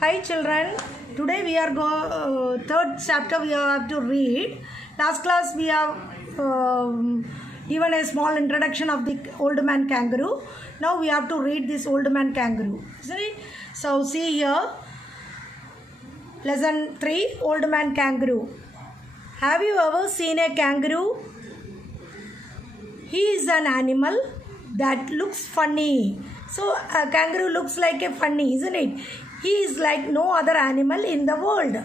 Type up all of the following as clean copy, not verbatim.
Hi children, today we are third chapter we have to read. Last class we have given a small introduction of the old man kangaroo. Now we have to read this old man kangaroo, isn't it? So see here, lesson 3, old man kangaroo. Have you ever seen a kangaroo? He is an animal that looks funny. So a kangaroo looks like a funny, isn't it? He is like no other animal in the world.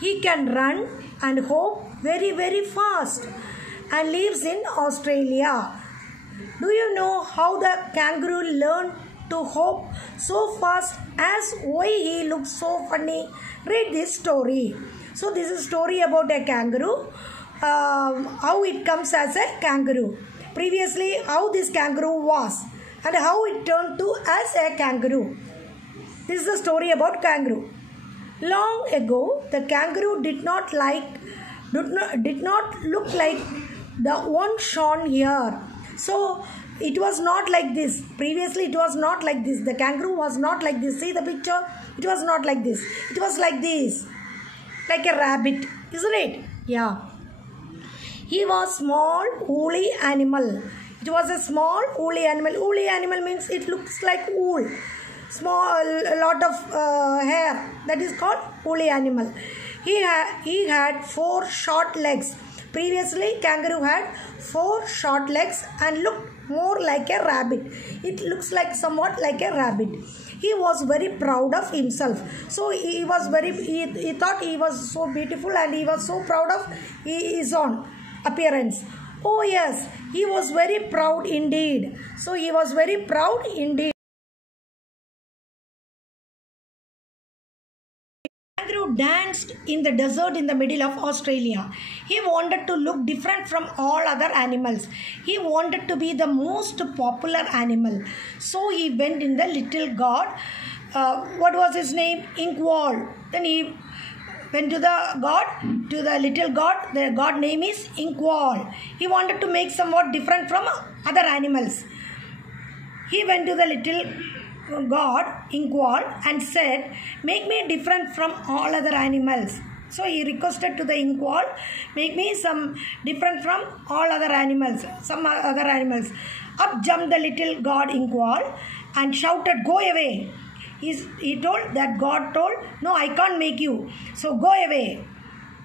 He can run and hop very fast and lives in Australia. Do you know how the kangaroo learned to hop so fast as why he looks so funny? Read this story. So this is story about a kangaroo. How it comes as a kangaroo. Previously how this kangaroo was and how it turned to as a kangaroo. This is the story about kangaroo. Long ago, the kangaroo did not look like the one shown here. So it was not like this. Previously, it was not like this. The kangaroo was not like this. See the picture? It was not like this. It was like this, like a rabbit, isn't it? Yeah. He was small, woolly animal. It was a small, woolly animal. Woolly animal means it looks like wool. A lot of hair, that is called woolly animal. He had 4 short legs. Previously kangaroo had 4 short legs and looked more like a rabbit. It looks like somewhat like a rabbit. He was very proud of himself. So he thought he was so beautiful and he was so proud of his own appearance. Oh yes, he was very proud indeed. So he was very proud indeed. Kangaroo danced in the desert in the middle of Australia. He wanted to look different from all other animals. He wanted to be the most popular animal. So he went in the little god. What was his name? Inkwell. Then he went to the little god. The god name is Inkwell. He wanted to make somewhat different from other animals. He went to the little god Inkwell and said, make me different from all other animals. So he requested to the Inkwell, make me some different from all other animals, some other animals. Up jumped the little god Inkwell and shouted, go away. He told, that god told, no, I can't make you, so go away.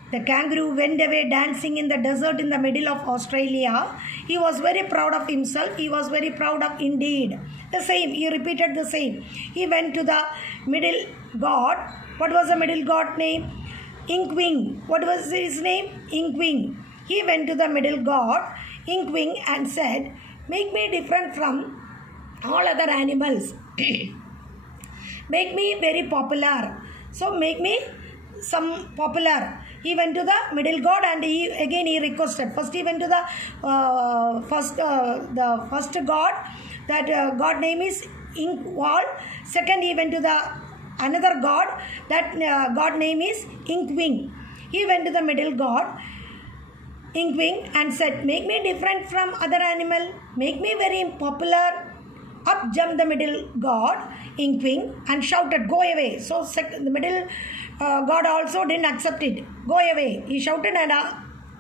The kangaroo went away dancing in the desert in the middle of Australia. He was very proud of himself. He was very proud of indeed. The same, he repeated the same. He went to the middle god. What was the middle god name? Inkwing. What was his name? Inkwing. He went to the middle god, Inkwing, and said, make me different from all other animals. Make me very popular. So make me some popular. He went to the middle god and he requested. First he went to the first god. That god name is Inkwell. Second he went to the another god. That god name is Inkwing. He went to the middle god, Inkwing, and said, make me different from other animal. Make me very popular. Up jumped the middle god, Inkwing, and shouted, go away. So the middle god also didn't accept it. Go away. He shouted and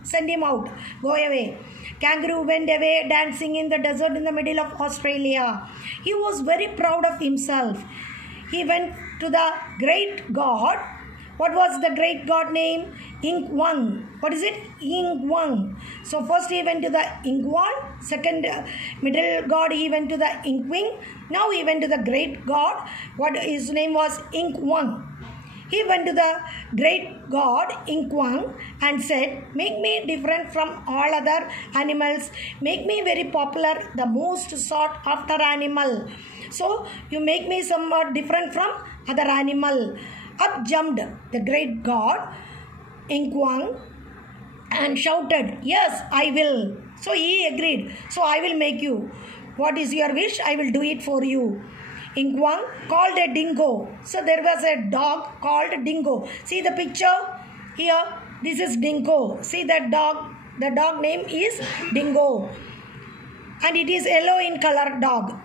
sent him out. Go away. Kangaroo went away dancing in the desert in the middle of Australia. He was very proud of himself. He went to the great god. What was the great god name? Inkwell. What is it? Inkwell. So first he went to the Inkwell. Second middle god he went to the Inkwing. Now he went to the great god. What his name was? Inkwell. He went to the great god Inkwell and said, make me different from all other animals. Make me very popular, the most sought after animal. So you make me somewhat different from other animal. Up jumped the great god Inkwell and shouted, yes, I will. So he agreed. So I will make you. What is your wish? I will do it for you. Inkwell called a dingo. So there was a dog called Dingo. See the picture here? This is Dingo. See that dog? The dog name is Dingo. And it is yellow in color dog.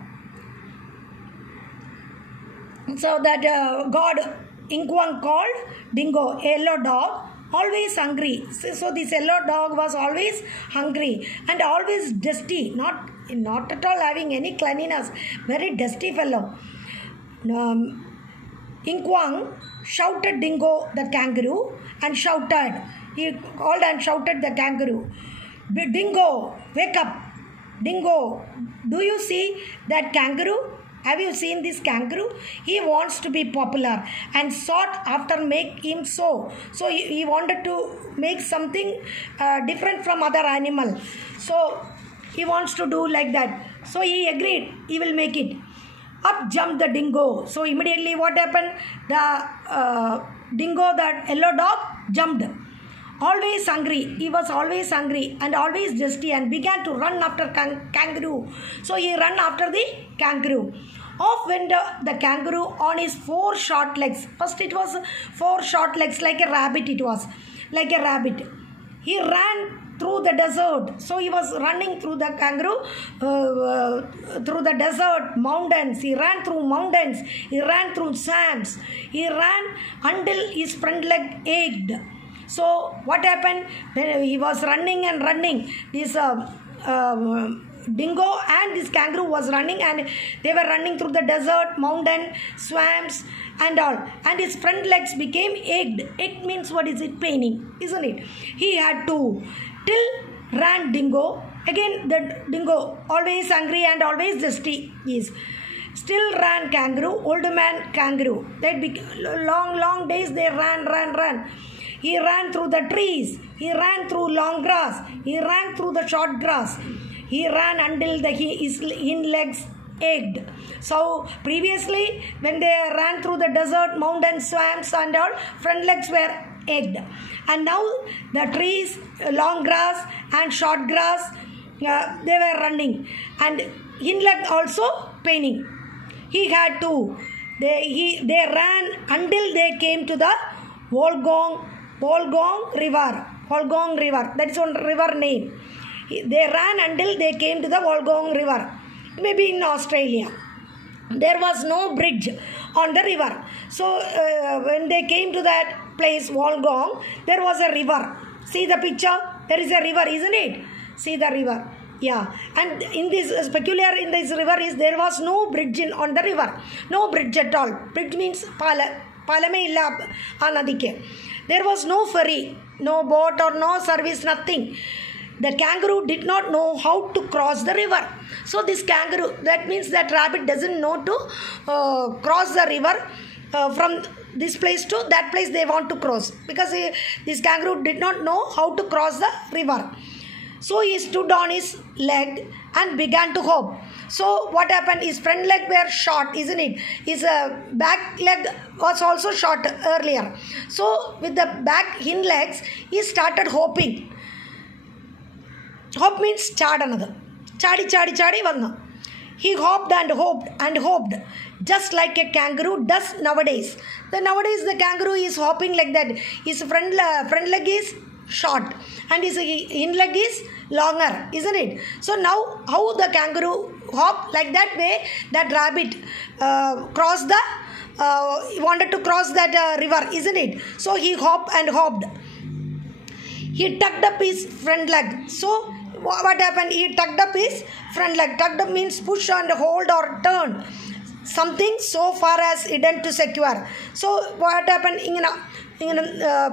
So that god Ink Wang called Dingo, a yellow dog, always hungry. So this yellow dog was always hungry and always dusty, not at all having any cleanliness, very dusty fellow. Ink Wang shouted Dingo the kangaroo and shouted. He called and shouted the kangaroo, Dingo, wake up. Dingo, do you see that kangaroo? Have you seen this kangaroo? He wants to be popular and sought after make him so. So he wanted to make something different from other animal. So he wants to do like that. So he agreed he will make it. Up jumped the dingo. So immediately what happened? The dingo, that yellow dog, jumped. Always hungry. He was always hungry and always dusty and began to run after kangaroo. So he ran after the kangaroo. Off went the kangaroo on his 4 short legs. First it was 4 short legs like a rabbit. It was like a rabbit. He ran through the desert. So he was running through the kangaroo, through the desert, mountains. He ran through mountains. He ran through swamps. He ran until his front leg ached. So what happened? When he was running and running, this dingo and this kangaroo was running, and they were running through the desert, mountain, swamps and all, and his front legs became ached. Ache means what is it? Paining, isn't it? He had to till ran dingo. Again the dingo, always hungry and always dusty, is still ran kangaroo, old man kangaroo. That long days they ran. He ran through the trees. He ran through long grass. He ran through the short grass. He ran until his hind legs ached. So previously when they ran through the desert, mountains, swamps and all, front legs were ached. And now the trees, long grass and short grass, they were running. And hind leg also paining. He had to. They ran until they came to the Wolgong River. That is one river name. They ran until they came to the Wolgong River. Maybe in Australia. There was no bridge on the river. So when they came to that place, Wolgong, there was a river. See the picture? There is a river, isn't it? See the river. Yeah. And in this peculiar in this river is there was no bridge on the river. No bridge at all. Bridge means palame illa anadike. There was no ferry, no boat or no service, nothing. The kangaroo did not know how to cross the river. So this kangaroo, that means that rabbit doesn't know to cross the river from this place to that place they want to cross. Because this kangaroo did not know how to cross the river. So he stood on his leg and began to hop. So what happened? His front leg were short, isn't it? His back leg was also short earlier. So with the back hind legs, he started hopping. Hop means chad another. Chadi vanna. He hopped and hopped, just like a kangaroo does nowadays. Nowadays the kangaroo is hopping like that. His front leg is short and his hind leg is longer, isn't it? So now how the kangaroo hop, like that way that rabbit wanted to cross that river, isn't it? So he hopped. He tucked up his front leg. So what happened? He tucked up his front leg. Tucked up means push and hold or turn something so far as hidden to secure. So what happened?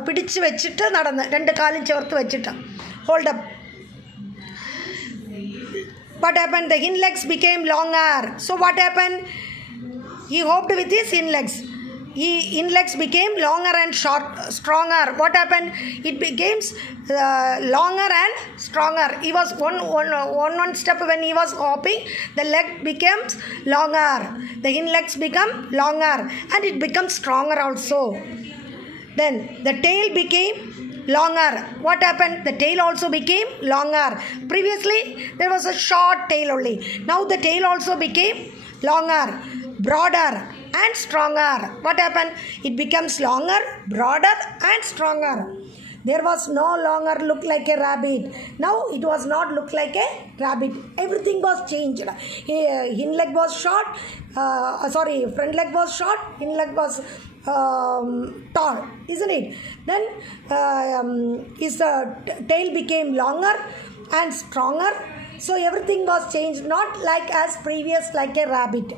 പിടിച്ച് വെച്ചിട്ട് നടന്ന് 2 കാലും ചേർത്ത് വെച്ചിട്ട് hold up. What happened? The hind legs became longer. So what happened? He hopped with his hind legs. Hind legs became longer and stronger. What happened? It became longer and stronger. He was one step when he was hopping, the leg becomes longer. The hind legs become longer and it becomes stronger also. Then the tail became longer. What happened? The tail also became longer. Previously there was a short tail only. Now the tail also became longer, broader and stronger. What happened? It becomes longer, broader and stronger. There was no longer look like a rabbit. Now it was not look like a rabbit. Everything was changed. Hind leg was short. Front leg was short. Hind leg was tall, isn't it? Then his tail became longer and stronger. So everything was changed, not like as previous like a rabbit.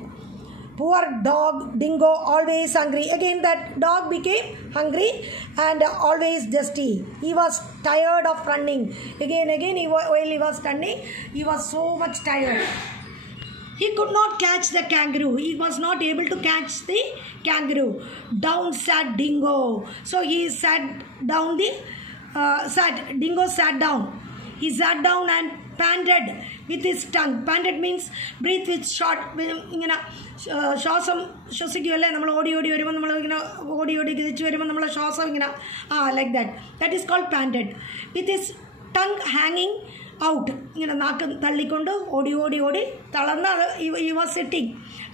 Poor dog Dingo, always hungry. Again that dog became hungry and always dusty. He was tired of running. Again while he was running, he was so much tired. He could not catch the kangaroo. He was not able to catch the kangaroo. Down sat Dingo. So he sat down Dingo sat down. He sat down and panted with his tongue. Panted means breathe with short. ശ്വാസം ശ്വസിക്കുകയല്ലേ നമ്മൾ ഓടി വരുമ്പോൾ നമ്മൾ ഇങ്ങനെ ഓടി തിരിച്ചു വരുമ്പോൾ നമ്മൾ ശ്വാസം ഇങ്ങനെ like that is called panted with his tongue ഹാങ്ങിങ് ഔട്ട് ഇങ്ങനെ നാക്ക് തള്ളിക്കൊണ്ട് ഓടി തളർന്ന he was sitting.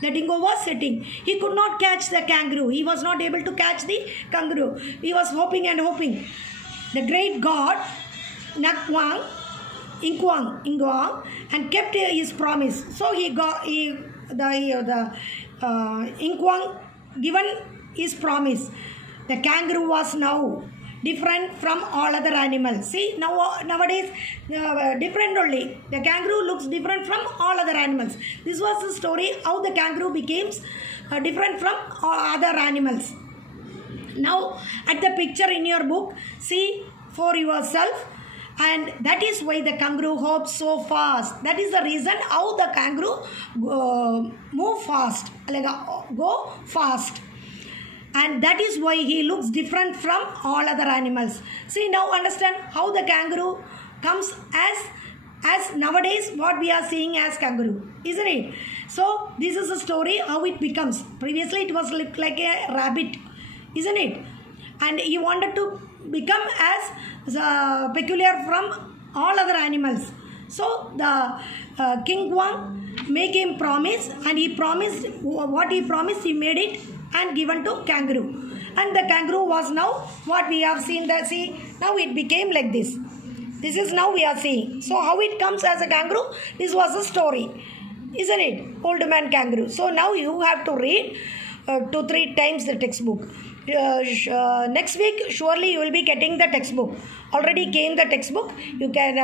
The dingo was sitting. He could not catch the kangaroo. He was not able to catch the kangaroo. He was hoping. The great god Ingwang and kept his promise. So the Ingwang given his promise. The kangaroo was now different from all other animals. See, nowadays different only. The kangaroo looks different from all other animals. This was the story how the kangaroo became different from other animals. Now at the picture in your book, see for yourself. And that is why the kangaroo hops so fast. That is the reason how the kangaroo move fast, like go fast. And that is why he looks different from all other animals. See, now understand how the kangaroo comes as nowadays what we are seeing as kangaroo, isn't it? So this is the story how it becomes. Previously it was like a rabbit, isn't it? And he wanted to become as peculiar from all other animals. So the King Wang make him promise, and he promised what he promised. He made it and given to kangaroo, and the kangaroo was now what we have seen. See, now it became like this. This is now we are seeing. So how it comes as a kangaroo? This was a story, isn't it? Old man kangaroo. So now you have to read 2-3 times the textbook. Next week surely you will be getting the textbook. Already came the textbook. You can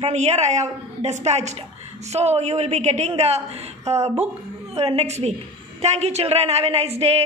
from here I have dispatched. So you will be getting the book next week. Thank you children. Have a nice day.